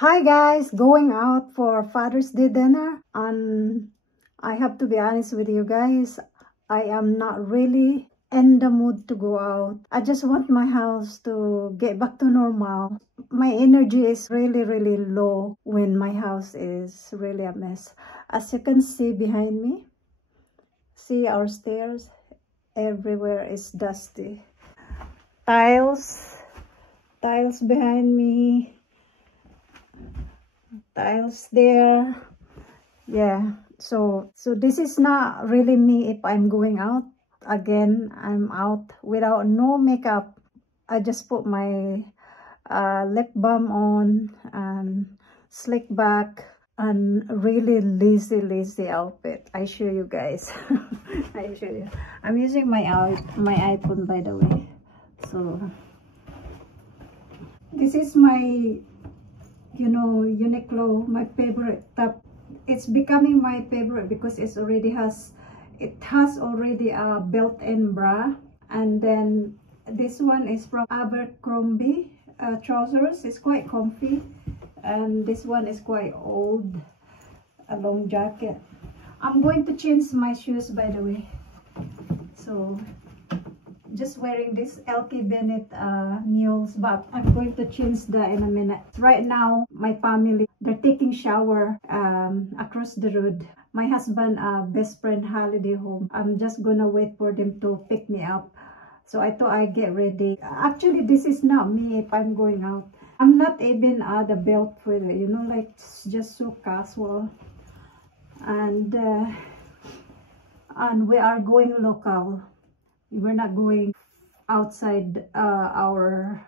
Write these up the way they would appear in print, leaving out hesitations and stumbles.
Hi guys, going out for Father's Day dinner, and I have to be honest with you guys, I am not really in the mood to go out. I just want my house to get back to normal. My energy is really low when my house is really a mess. As you can see behind me, see our stairs, everywhere is dusty. Tiles behind me. Tiles there. Yeah, so this is not really me if I'm going out. Again, I'm out without no makeup. I just put my lip balm on and slick back and really lazy outfit. I show you guys. I show you. I'm using my iPhone, by the way. So this is my Uniqlo, my favorite top. It's becoming my favorite because it has already a built-in bra. And then this one is from Abercrombie trousers. It's quite comfy, and this one is quite old, a long jacket. I'm going to change my shoes, by the way. So just wearing this LK Bennett mules, but I'm going to change that in a minute. Right now, my family, they're taking shower across the road. My husband, best friend holiday home. I'm just gonna wait for them to pick me up. So I thought I'd get ready. Actually, this is not me if I'm going out. I'm not even the belt for it, like it's just so casual. And we are going local. We're not going outside our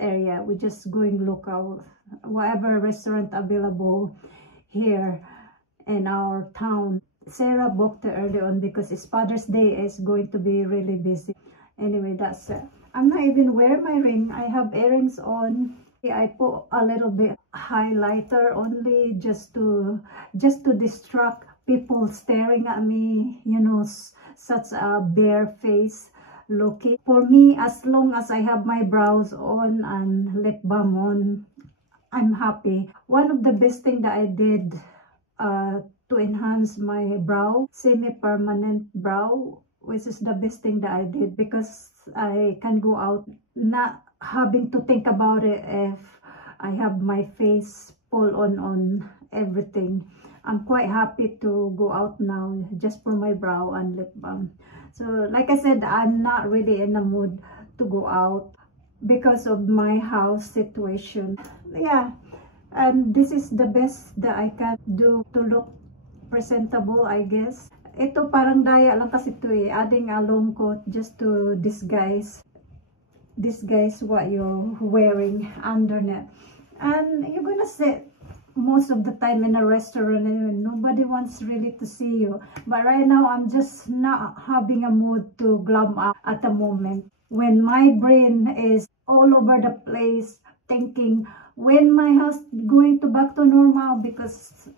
area. We're just going local. Whatever restaurant available here in our town. Sarah booked it early on because it's Father's Day is going to be really busy. Anyway, that's it. I'm not even wearing my ring. I have earrings on. I put a little bit highlighter only just to distract people staring at me, such a bare face looking. For me, as long as I have my brows on and lip balm on, I'm happy. One of the best thing that I did to enhance my brow, semi-permanent brow, which is the best thing that I did because I can go out not having to think about it if I have my face full on everything. I'm quite happy to go out now just for my brow and lip balm. So like I said, I'm not really in the mood to go out because of my house situation. Yeah, and this is the best that I can do to look presentable, I guess. Ito parang daya lang kasi ito eh, adding a long coat just to disguise what you're wearing underneath. And you're gonna sit most of the time in a restaurant and nobody wants really to see you. But right now, I'm just not having a mood to glam up at the moment. When my brain is all over the place thinking, when my house going to back to normal, because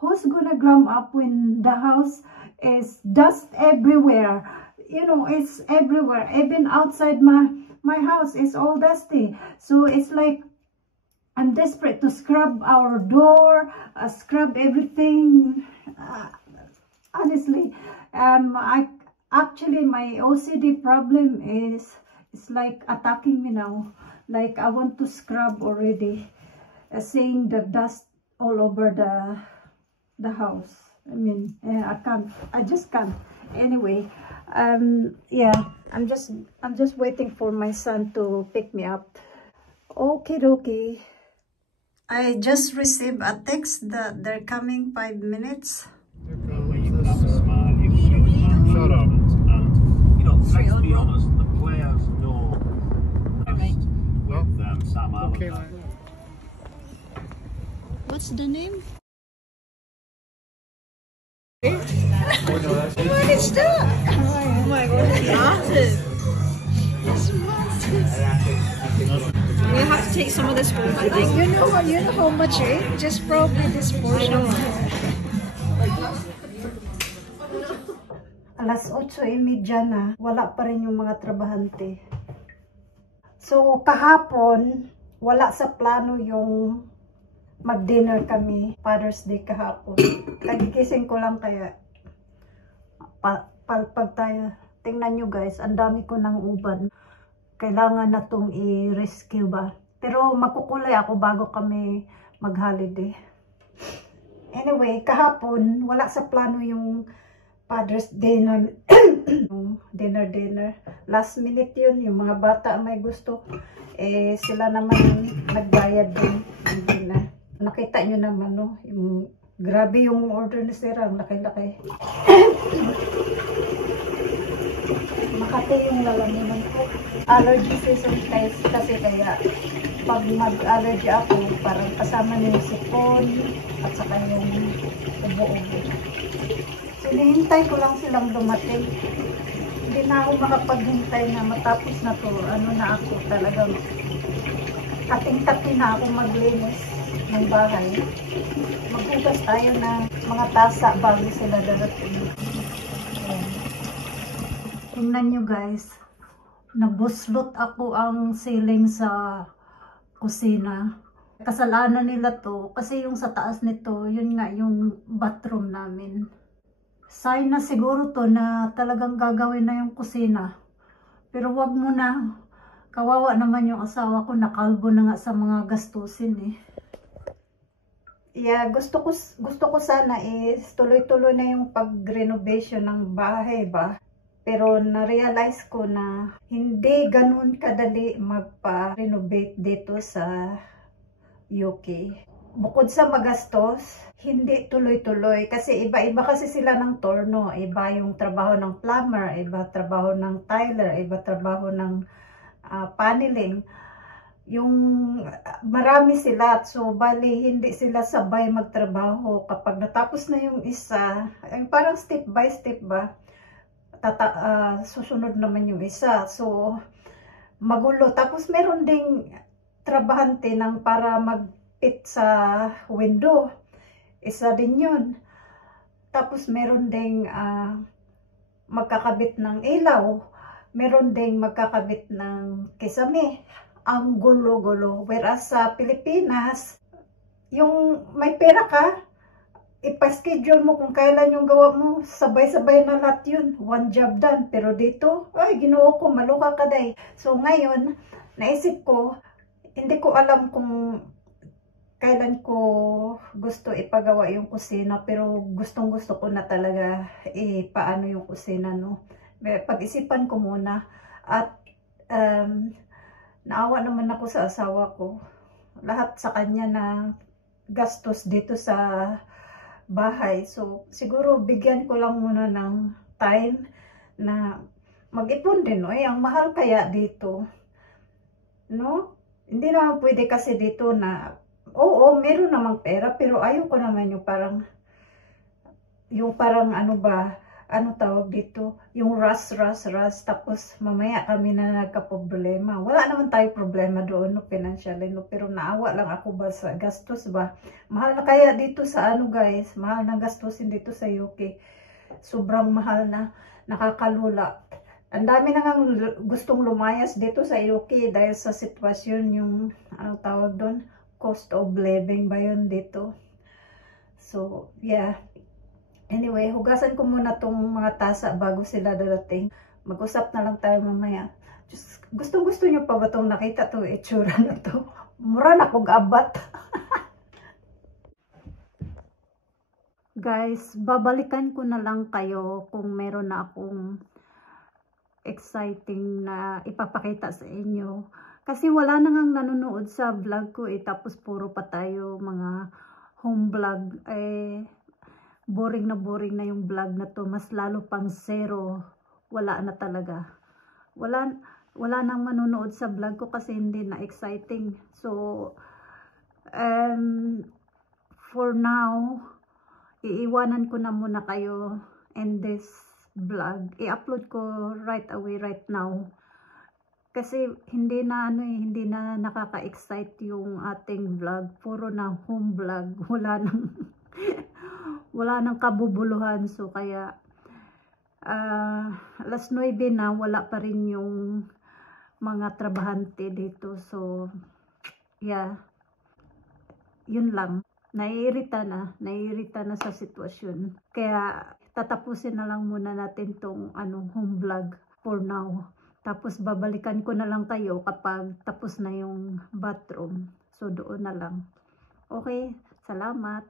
who's gonna glam up when the house is dust everywhere? It's everywhere. Even outside my house is all dusty. So it's like I'm desperate to scrub our door, scrub everything. Honestly, actually my OCD problem is like attacking me now. Like I want to scrub already, seeing the dust all over the house. I mean, I can't. I just can't. Anyway, yeah, I'm just waiting for my son to pick me up. Okay. I just received a text that they're coming 5 minutes. Shut up. Let's be honest, the players know with Sam Allen. Okay. What's the name? What is that? Oh my god, it's massive. It's massive. We have to take some of this home, I think. You know how much, eh? Just probably this portion. Alas 8:30 na, wala pa rin yung mga trabahante. So kahapon, wala sa plano yung mag-dinner kami Father's Day kahapon. Kagigising ko lang kaya palpag tayo. Tingnan nyo guys, ang dami ko ng uban. Kailangan na tong i-rescue ba. Pero makukulay ako bago kami mag-holiday. Anyway, kahapon, wala sa plano yung Father's Day na dinner. Last minute yun, yung mga bata may gusto. Eh, sila naman nagbayad din ng dinner. Nakita nyo naman, no? Grabe yung order ni Sir, ang laki-laki. Makati yung lalamunan ko. Allergy season kasi kaya pag mag-allergy ako, parang kasama niyo yung sipon at saka yung ubo-ubo. So, hinihintay ko lang silang dumating. Hindi na ako makapaghintay na matapos na to. Ano na ako talagang kating-kating na ako maglinis ng bahay. Maghugas tayo ng mga tasa bago sila darating. Tingnan nyo guys, nabuslot ako ang ceiling sa kusina. Kasalanan nila to kasi yung sa taas nito, yun nga yung bathroom namin. Sign na siguro to na talagang gagawin na yung kusina. Pero wag mo na. Kawawa naman yung asawa ko, nakalbo na nga sa mga gastusin eh. Yeah, gusto ko sana is tuloy-tuloy na yung pag-renovation ng bahay ba. Pero na-realize ko na hindi ganun kadali magpa-renovate dito sa UK. Bukod sa magastos, hindi tuloy-tuloy kasi iba-iba kasi sila ng turno. Iba yung trabaho ng plumber, iba trabaho ng tiler, iba trabaho ng paneling. Yung marami sila, so bali hindi sila sabay magtrabaho. Kapag natapos na yung isa, parang step by step ba, susunod naman yung isa. So magulo. Tapos meron ding trabahante ng para magpit sa window, isa din yun. Tapos meron ding magkakabit ng ilaw, meron ding magkakabit ng kisame. Ang gulo-gulo. Whereas sa Pilipinas, yung may pera ka, ipa-schedule mo kung kailan yung gawa mo, sabay-sabay na lahat yun. One job done. Pero dito, ay, Ginoo ko, maluka ka day. So ngayon, naisip ko, hindi ko alam kung kailan ko gusto ipagawa yung kusina, pero gustong-gusto ko na talaga paano yung kusina, no? Pag-isipan ko muna. At naawa naman ako sa asawa ko. Lahat sa kanya na gastos dito sa bahay. So, siguro bigyan ko lang muna ng time na mag-ipon din. No? Ang mahal kaya dito. No? Hindi naman pwede kasi dito na, oo, meron namang pera, pero ayoko naman yung parang ano ba, ano tawag dito, yung rush, tapos mamaya kami na nagka-problema. Wala naman tayo problema doon, no, financially, no, pero naawa lang ako ba sa gastos ba. Mahal na kaya dito sa ano guys, mahal na gastusin dito sa UK. Sobrang mahal na, nakakalula. Ang dami na nga gustong lumayas dito sa UK dahil sa sitwasyon yung, ano tawag doon, cost of living ba yun dito. So, yeah. Anyway, hugasan ko muna tong mga tasa bago sila darating. Mag-usap na lang tayo mamaya. Gustong-gusto nyo pa ba itong nakita to itsura na to? Mura na kong abat. Guys, babalikan ko na lang kayo kung meron na akong exciting na ipapakita sa inyo. Kasi wala na ngang nanonood sa vlog ko eh. Tapos puro pa tayo mga home vlog. Boring na yung vlog na to. Mas lalo pang zero. Wala na talaga. Wala nang manonood sa vlog ko kasi hindi na exciting. So, for now, iiwanan ko na muna kayo in this vlog. I-upload ko right away, right now. Kasi hindi na nakaka-excite yung ating vlog. Puro na home vlog. Wala nang kabubuluhan. So kaya alas 9 na, wala pa rin yung mga trabahante dito. So Yeah. Yun lang. Naiirita na sa sitwasyon. Kaya tatapusin na lang muna natin tong home vlog for now. Tapos babalikan ko na lang kayo kapag tapos na yung bathroom. So doon na lang. Okay, salamat.